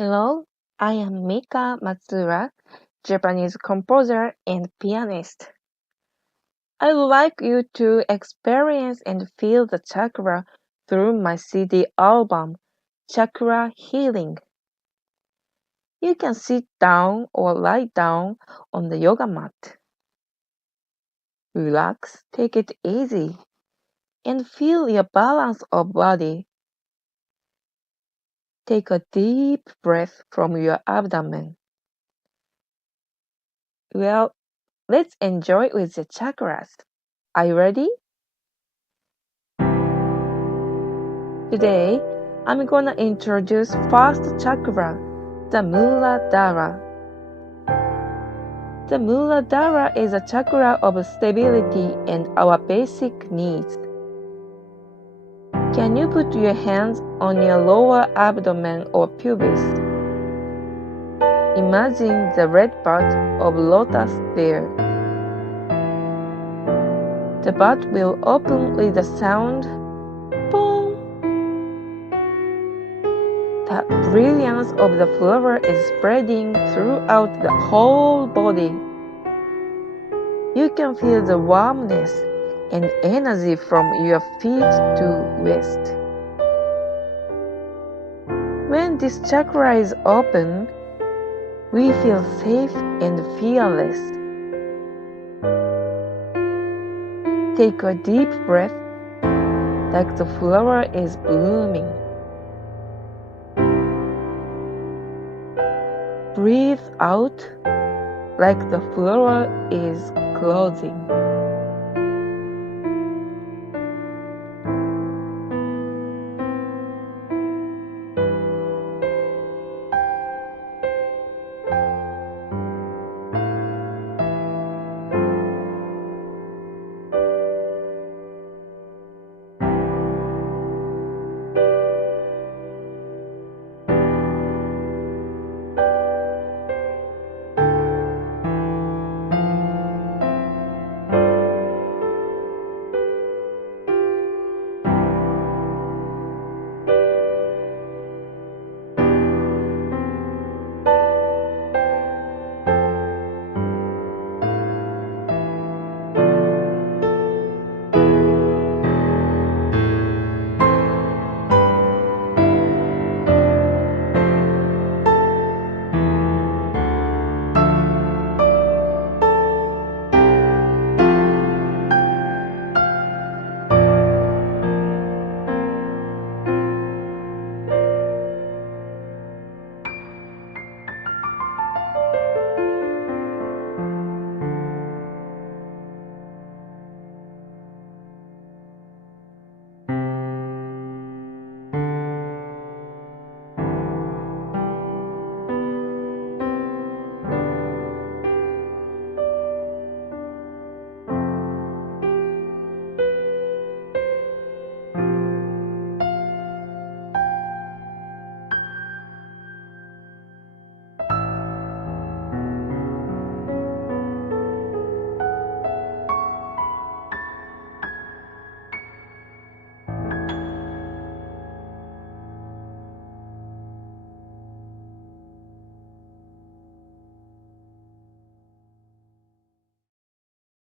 Hello, I am Mika Matsuura, Japanese composer and pianist. I would like you to experience and feel the chakra through my CD album, Chakra Healing. You can sit down or lie down on the yoga mat. Relax, take it easy, and feel your balance of body. Take a deep breath from your abdomen. Well, let's enjoy with the chakras. Are you ready? Today, I'm gonna introduce first chakra, the Muladhara. The Muladhara is a chakra of stability and our basic needs. Can you put your hands on your lower abdomen or pubis? Imagine the red bud of lotus there. The bud will open with a sound, boom. The brilliance of the flower is spreading throughout the whole body. You can feel the warmness and energy from your feet to waist. When this chakra is open, we feel safe and fearless. Take a deep breath like the flower is blooming. Breathe out like the flower is closing.